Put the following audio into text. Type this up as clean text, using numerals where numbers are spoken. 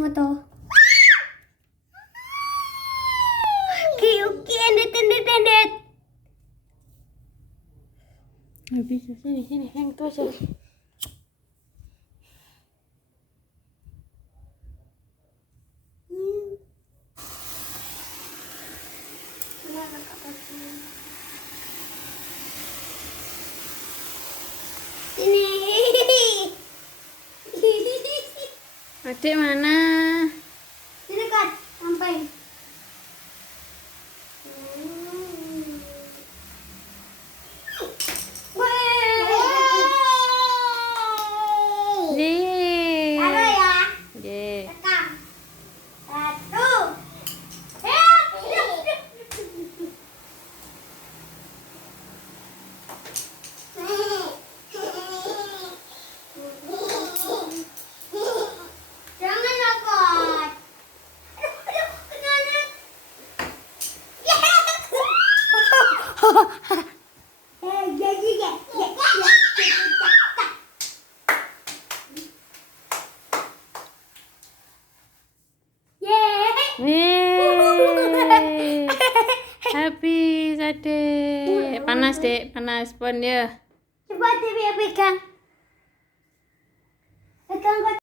foto. Oke, endet. Nggak bisa, sini, yang itu aja. Ini. Adik mana? Di dekat, sampai. Yeay. Taruh ya. Yeay. Tekan. Satu. Jangan lakot. Aduh, kenapa? Jadi ya. Yeay. Habis, Adik. Panas, Dek. Panas. Pon ya. Coba dia pegang. Pegang